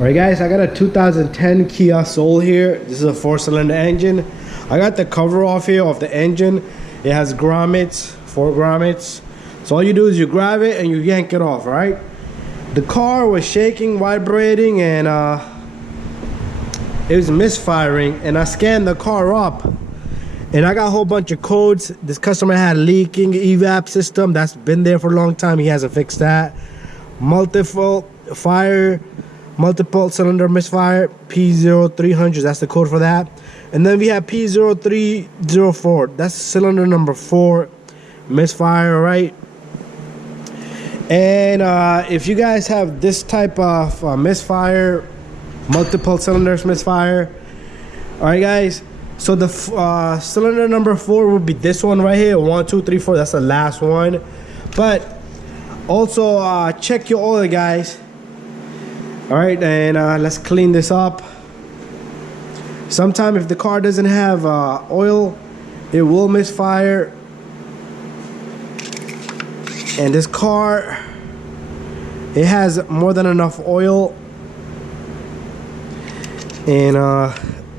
Alright guys, I got a 2010 Kia Soul here. This is a 4-cylinder engine. I got the cover off here of the engine. It has grommets, 4 grommets. So all you do is you grab it and you yank it off, right? The car was shaking, vibrating, and it was misfiring. And I scanned the car up and I got a whole bunch of codes. This customer had leaking evap system. That's been there for a long time. He hasn't fixed that. Multiple cylinder misfire, P0300, that's the code for that. And then we have P0304, that's cylinder number 4 misfire, right? And if you guys have this type of misfire, multiple cylinders misfire, all right guys, so the cylinder number 4 would be this one right here, 1 2 3 4, that's the last one. But also check your oil, guys. All right, and let's clean this up. Sometime if the car doesn't have oil, it will misfire. And this car, it has more than enough oil. And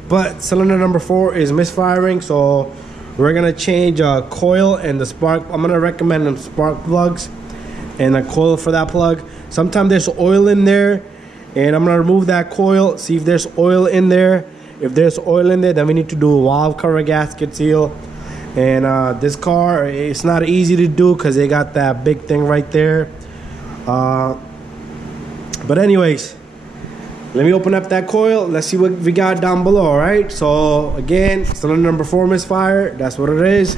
but cylinder number 4 is misfiring, so we're gonna change coil and the spark. I'm gonna recommend them spark plugs and a coil for that plug. Sometimes there's oil in there, and I'm gonna remove that coil, see if there's oil in there. If there's oil in there, then we need to do a valve cover gasket seal. And this car, it's not easy to do because they got that big thing right there. But anyways, let me open up that coil. Let's see what we got down below. All right, so again, cylinder number 4 misfire, that's what it is.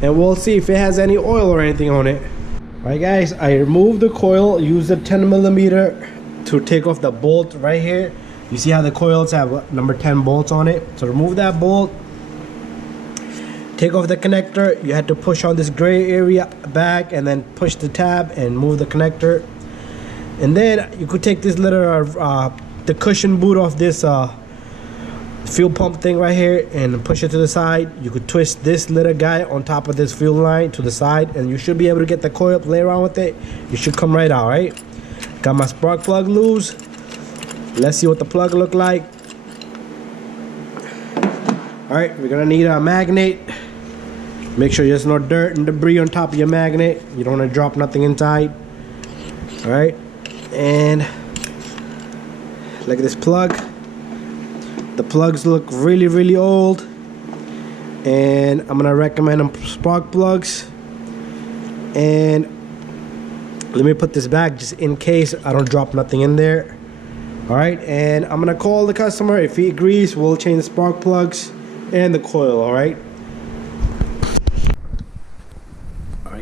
And we'll see if it has any oil or anything on it. All right guys, I removed the coil, used a 10mm to take off the bolt right here. You see how the coils have number 10 bolts on it. So remove that bolt, take off the connector. You had to push on this gray area back and then push the tab and move the connector. And then you could take this little the cushion boot off this fuel pump thing right here and push it to the side. You could twist this little guy on top of this fuel line to the side, and you should be able to get the coil, play around with it. You should come right out, right? Got my spark plug loose. Let's see what the plug look like. All right, we're gonna need a magnet. Make sure there's no dirt and debris on top of your magnet. You don't want to drop nothing inside. All right, and look at this plug. The plugs look really old, and I'm gonna recommend them spark plugs. And let me put this back just in case I don't drop nothing in there. All right, and I'm gonna call the customer. If he agrees, we'll change the spark plugs and the coil. All right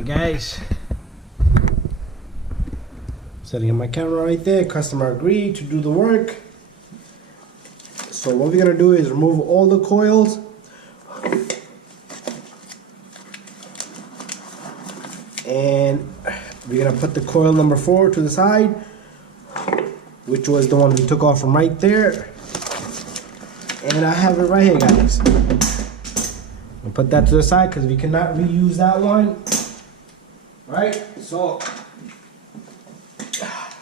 guys, setting up my camera right there. Customer agreed to do the work. So what we're gonna do is remove all the coils. And we're gonna put the coil number 4 to the side, which was the one we took off from right there. And I have it right here, guys. We'll put that to the side because we cannot reuse that one. Right? So,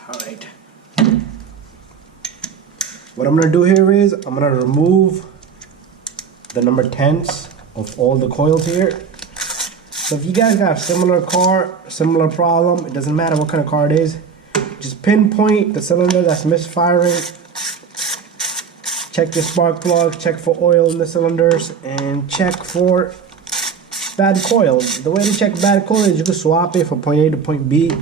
all right. What I'm gonna do here is I'm gonna remove the number 10s of all the coils here. So if you guys got a similar car, similar problem, it doesn't matter what kind of car it is, just pinpoint the cylinder that's misfiring. Check your spark plug, check for oil in the cylinders, and check for bad coil. The way to check bad coil is you can swap it from point A to point B.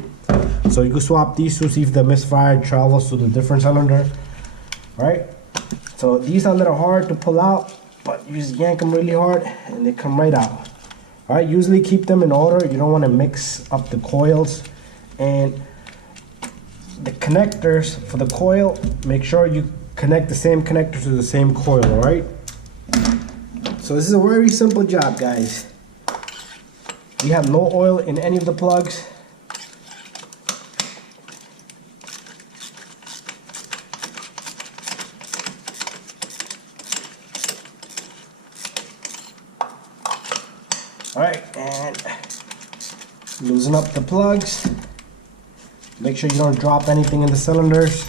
So you can swap these two, see if the misfire travels to the different cylinder. Right? So these are a little hard to pull out, but you just yank them really hard and they come right out. Alright, usually keep them in order. You don't want to mix up the coils. And the connectors for the coil, make sure you connect the same connector to the same coil, alright? So this is a very simple job, guys. We have no oil in any of the plugs. Alright, and loosen up the plugs. Make sure you don't drop anything in the cylinders.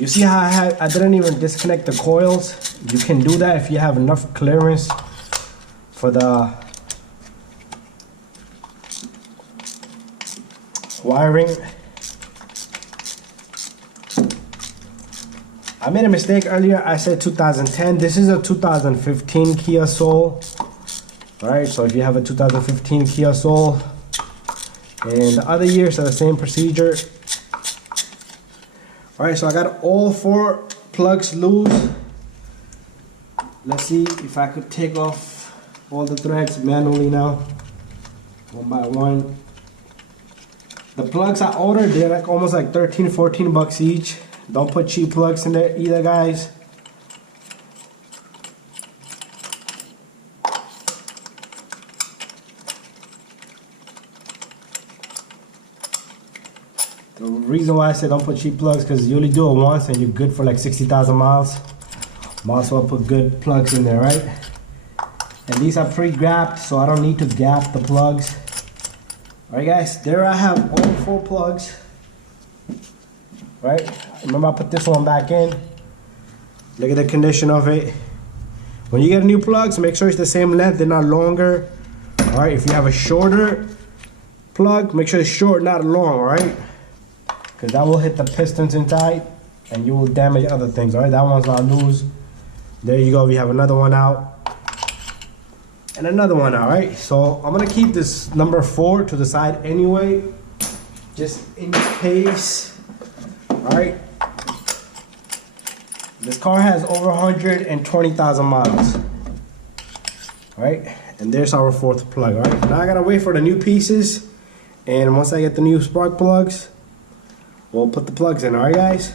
You see how I didn't even disconnect the coils? You can do that if you have enough clearance for the wiring. I made a mistake earlier. I said 2010. This is a 2015 Kia Soul. Alright, so if you have a 2015 Kia Soul and the other years are the same procedure. Alright, so I got all 4 plugs loose. Let's see if I could take off all the threads manually now, one by one. The plugs I ordered, they're like almost like 13, 14 bucks each. Don't put cheap plugs in there either, guys. The reason why I said don't put cheap plugs because you only do it once and you're good for like 60,000 miles. Might as well put good plugs in there, right? And these are pre-gapped, so I don't need to gap the plugs. Alright guys, there I have all 4 plugs. Right? Remember I put this one back in. Look at the condition of it. When you get new plugs, make sure it's the same length, they're not longer. Alright, if you have a shorter plug, make sure it's short, not long, alright? Because that will hit the pistons inside and you will damage other things. Alright, that one's not loose. There you go, we have another one out. And another one out, right? So I'm gonna keep this number 4 to the side anyway, just in case. Alright. This car has over 120,000 miles. Alright, and there's our 4th plug, alright? Now I gotta wait for the new pieces, and once I get the new spark plugs, we'll put the plugs in, alright guys?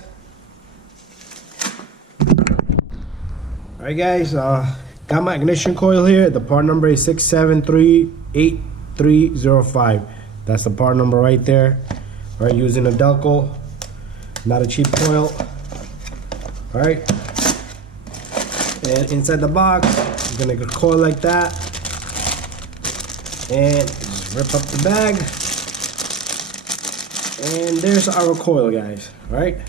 Alright guys, got my ignition coil here. The part number is 6738305. That's the part number right there. Alright, using a Delco, not a cheap coil. Alright, and inside the box, you're gonna get a coil like that, and rip up the bag, and there's our coil, guys. Alright,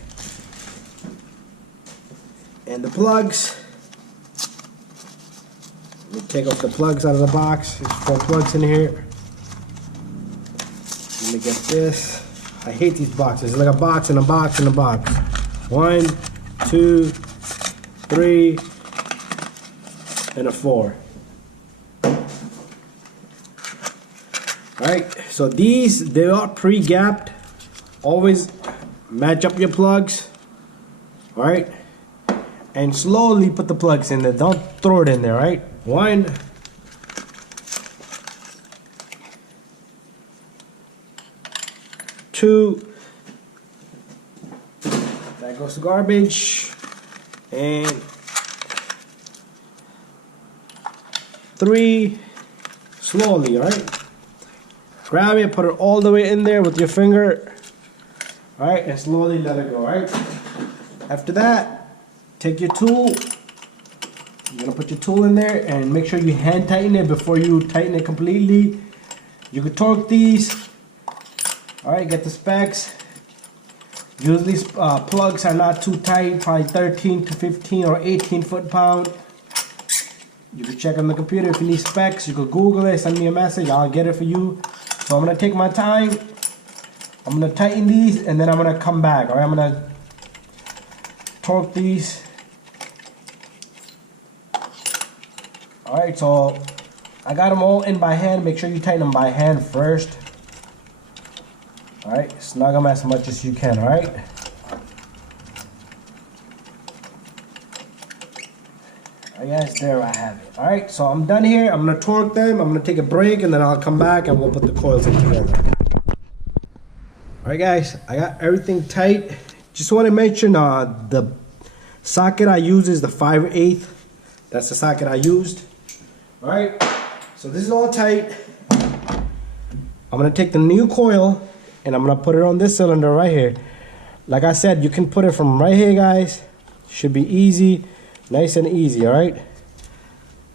and the plugs. Let me take off the plugs out of the box. There's 4 plugs in here. Let me get this. I hate these boxes. It's like a box in a box in a box. 1, 2, 3, and a 4. Alright, so these, they are pre-gapped. Always match up your plugs. Alright, and slowly put the plugs in there. Don't throw it in there, right? 1, 2, that goes to garbage, and 3, slowly, right? Grab it, put it all the way in there with your finger, right, and slowly let it go, right? After that, take your tool. You're gonna put your tool in there and make sure you hand tighten it before you tighten it completely. You can torque these. Alright, get the specs. Usually plugs are not too tight, probably 13 to 15 or 18 foot-pound. You can check on the computer if you need specs. You can Google it, send me a message, I'll get it for you. So I'm gonna take my time. I'm gonna tighten these and then I'm gonna come back. Alright, I'm gonna torque these. Alright, so I got them all in by hand. Make sure you tighten them by hand first. Alright, snug them as much as you can, alright? Alright guys, there I have it. Alright, so I'm done here. I'm going to torque them. I'm going to take a break and then I'll come back and we'll put the coils in together. Alright guys, I got everything tight. Just want to mention the socket I use is the 5/8. That's the socket I used. Alright, so this is all tight. I'm going to take the new coil and I'm going to put it on this cylinder right here. Like I said, you can put it from right here, guys. Should be easy, nice and easy, alright?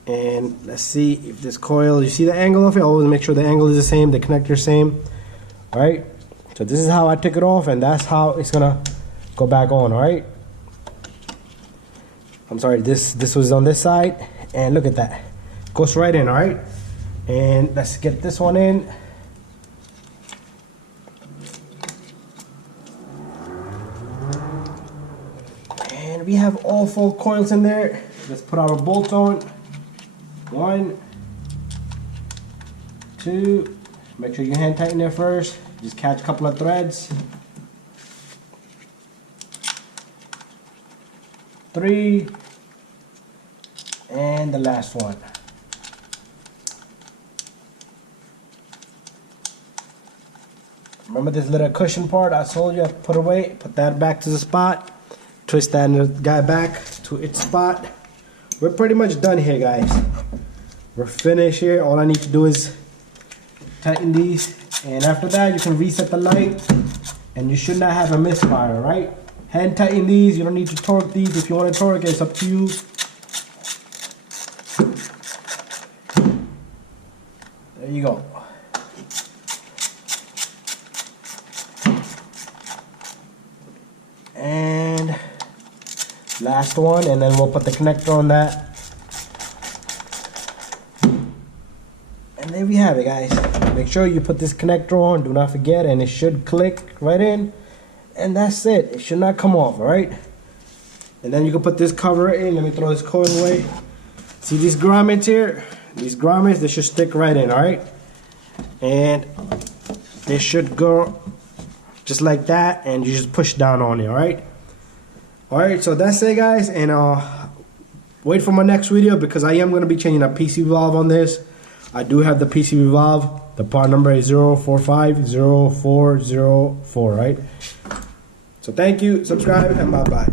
And let's see if this coil, you see the angle of it? Always make sure the angle is the same, the connector same. Alright, so this is how I took it off and that's how it's going to go back on, alright? I'm sorry, this was on this side, and look at that, goes right in. All right, and let's get this one in. And we have all 4 coils in there. Let's put our bolts on. 1, 2, make sure you hand tighten it first. Just catch a couple of threads. 3, and the last one. Remember this little cushion part I told you I put away? Put that back to the spot. Twist that guy back to its spot. We're pretty much done here, guys. We're finished here. All I need to do is tighten these, and after that you can reset the light, and you should not have a misfire, right? Hand tighten these. You don't need to torque these. If you want to torque it, it's up to you. There you go. And last one, and then we'll put the connector on that. And there we have it, guys. Make sure you put this connector on, do not forget, and it should click right in. And that's it. It should not come off, alright? And then you can put this cover in. Let me throw this coil away. See these grommets here? These grommets, they should stick right in, alright? And they should go just like that, and you just push down on it, alright? Alright, so that's it, guys, and wait for my next video, because I am going to be changing a PC valve on this. I do have the PC valve. The part number is 04500404, right? So thank you, subscribe, and bye-bye.